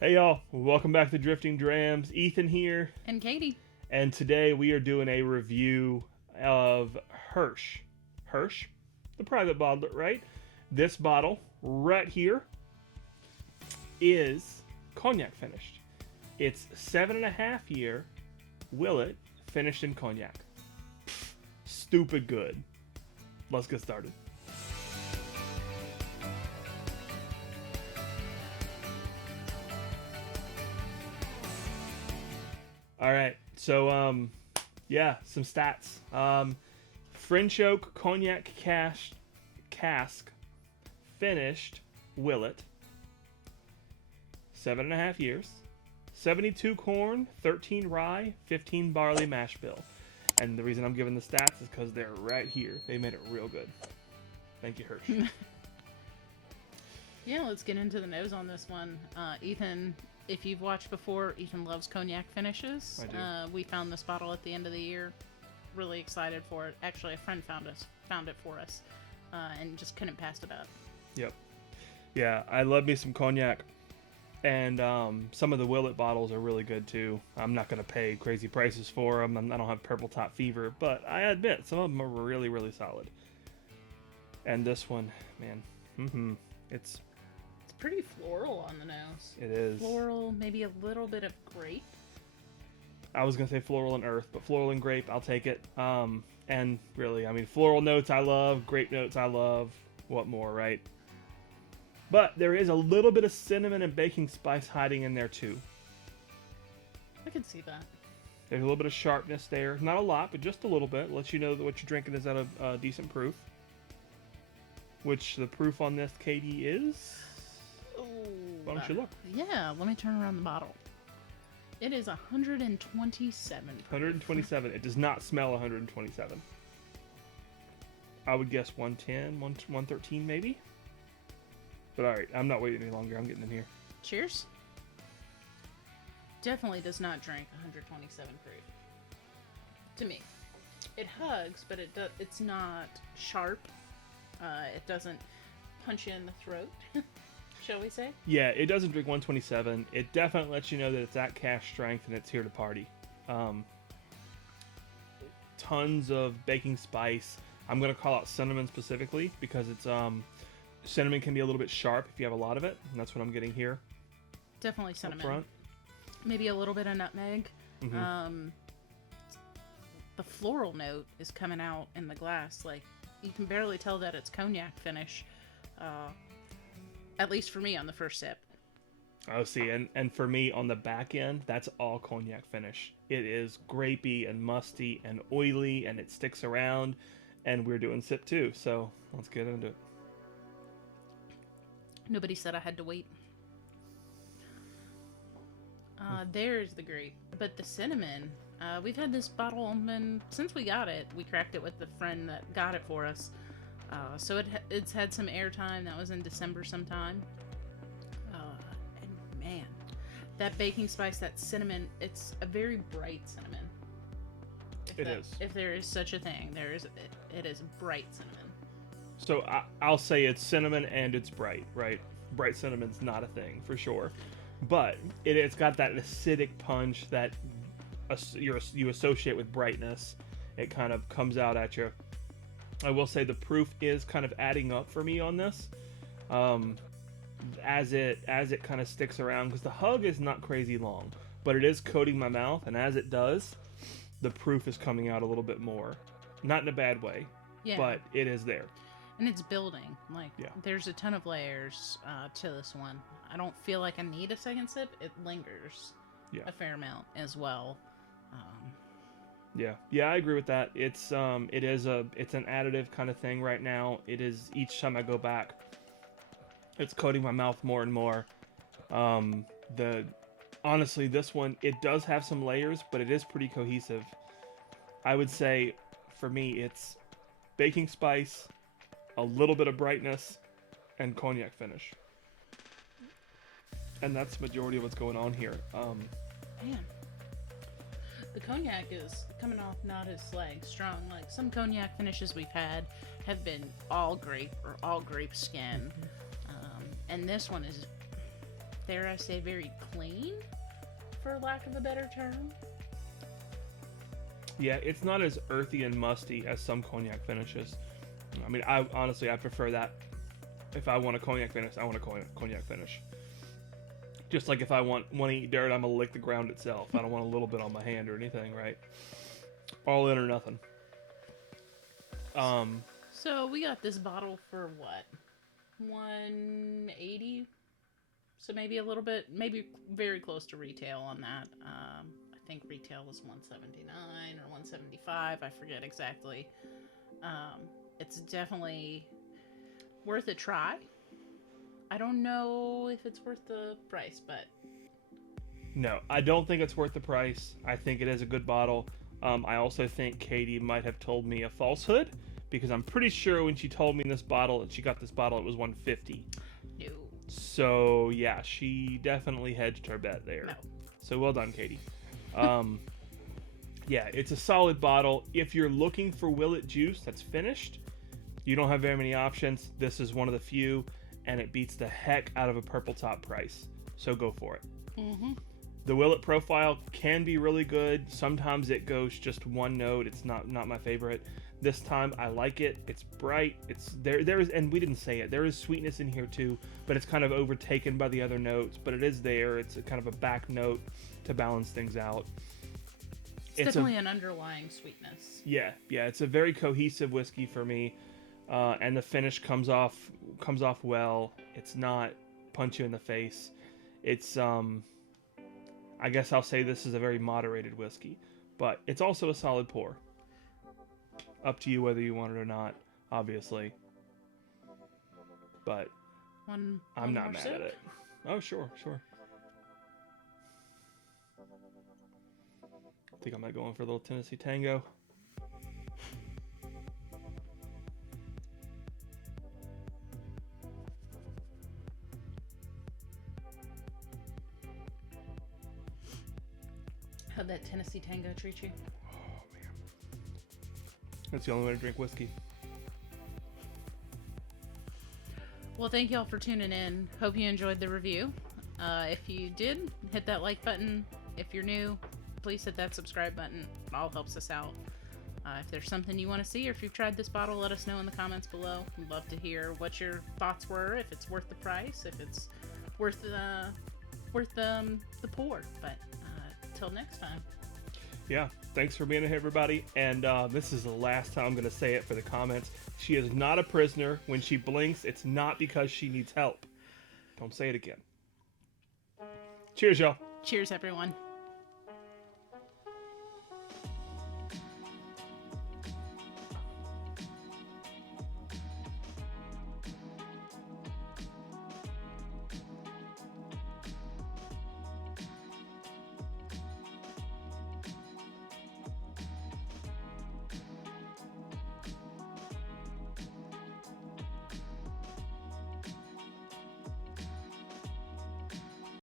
Hey y'all, welcome back to Drifting Drams. Ethan here, And Katie. and today we are doing a review of Hirsch. Hirsch, the private bottler, right? This bottle right here is cognac finished. It's 7.5 year Willet finished in cognac. Stupid good. Let's get started. All right, so yeah, some stats. French oak cognac cask finished Willet, 7.5 years, 72 corn, 13 rye, 15 barley mash bill. And the reason I'm giving the stats is because they're right here. They made it real good. Thank you, Hirsch. Yeah, let's get into the nose on this one. Ethan, if you've watched before, Ethan loves cognac finishes. I do. We found this bottle at the end of the year. Really excited for it. Actually, a friend found it for us, and just couldn't pass it up. Yep. Yeah, I love me some cognac. And some of the Willet bottles are really good too. I'm not going to pay crazy prices for them. I don't have purple top fever, but I admit some of them are really, really solid. And this one, man, it's It's pretty floral on the nose. it is. Floral, maybe a little bit of grape. I was going to say floral and earth, but floral and grape, I'll take it. And really, I mean, floral notes I love, grape notes I love. What more, right? But there is a little bit of cinnamon and baking spice hiding in there too. I can see that. There's a little bit of sharpness there. Not a lot, but just a little bit. Lets you know that what you're drinking is at a decent proof. Which the proof on this, Katie, is... Ooh, Why don't you look? Yeah, let me turn around the bottle. It is 127. 127. It does not smell 127. I would guess 110, 113 maybe. But alright, I'm not waiting any longer. I'm getting in here. Cheers. Definitely does not drink 127 proof. To me, it hugs, but it's not sharp. It doesn't punch you in the throat, shall we say? Yeah, it doesn't drink 127. It definitely lets you know that it's at cash strength and it's here to party. Tons of baking spice. I'm going to call out cinnamon specifically because it's cinnamon can be a little bit sharp if you have a lot of it, and that's what I'm getting here. Definitely Up cinnamon. front. Maybe a little bit of nutmeg. Mhm. The floral note is coming out in the glass. Like, you can barely tell that it's cognac finish. At least for me on the first sip. Oh, see, and for me on the back end, that's all cognac finish. It is grapey and musty and oily, and it sticks around. And we're doing sip 2, so let's get into it. Nobody said I had to wait. There's the grape. But the cinnamon, we've had this bottle open since we got it. We cracked it with the friend that got it for us. So it's had some airtime. That was in December sometime. And man, that baking spice, that cinnamon, it's a very bright cinnamon. If there is such a thing, it is bright cinnamon. So I'll say it's cinnamon and it's bright, right? Bright cinnamon's not a thing for sure, but it's got that acidic punch that you associate with brightness. It kind of comes out at you. I will say the proof is kind of adding up for me on this, as it kind of sticks around, because the hug is not crazy long, but it is coating my mouth, and as it does, the proof is coming out a little bit more, not in a bad way, Yeah. but it is there. And it's building. Like, Yeah. there's a ton of layers to this one. I don't feel like I need a second sip. It lingers a fair amount as well. Yeah, I agree with that. It's an additive kind of thing right now. It is, each time I go back, it's coating my mouth more and more. Honestly, this one, it does have some layers, but it is pretty cohesive. I would say, for me, it's baking spice, a little bit of brightness, and cognac finish. And that's the majority of what's going on here. Man. The cognac is coming off not as strong. Like, some cognac finishes we've had have been all grape or all grape skin. And this one is dare I say, very clean, for lack of a better term. Yeah, it's not as earthy and musty as some cognac finishes. I mean, I prefer that. If I want a cognac finish, I want a cognac finish. Just like if I want to eat dirt, I'm going to lick the ground itself. I don't want a little bit on my hand or anything, right? All in or nothing. So we got this bottle for what? $180? So maybe a little bit, maybe very close to retail on that. I think retail was $179 or $175. I forget exactly. It's definitely worth a try. I don't know if it's worth the price, but... No, I don't think it's worth the price. I think it is a good bottle. I also think Katie might have told me a falsehood, because I'm pretty sure when she told me this bottle, and she got this bottle, it was $150. No. So, yeah, she definitely hedged her bet there. No. So, well done, Katie. Yeah, it's a solid bottle. If you're looking for Willet juice that's finished, you don't have very many options. This is one of the few, and it beats the heck out of a purple top price. So go for it. Mm-hmm. The Willet profile can be really good. Sometimes it goes just one note. It's not my favorite. This time I like it. It's bright. It's there is, and we didn't say it, there is sweetness in here too, but it's kind of overtaken by the other notes, but it is there. It's a kind of a back note to balance things out. It's definitely an underlying sweetness. Yeah, it's a very cohesive whiskey for me. And the finish comes off well. It's not punch you in the face. It's I guess I'll say this is a very moderated whiskey, but it's also a solid pour. Up to you whether you want it or not, obviously. But I'm not mad at it. Oh, sure. I think I might go in for a little Tennessee Tango. How'd that Tennessee Tango treat you? Oh, man. That's the only way to drink whiskey. Well, thank y'all for tuning in. Hope you enjoyed the review. If you did, hit that like button. If you're new, please hit that subscribe button. It all helps us out. If there's something you want to see, or if you've tried this bottle, let us know in the comments below. We'd love to hear what your thoughts were, if it's worth the price, if it's worth the pour. But till next time. Yeah, thanks for being here, everybody. And this is the last time I'm going to say it for the comments. She is not a prisoner. When she blinks, it's not because she needs help. Don't say it again. Cheers, y'all. Cheers, everyone.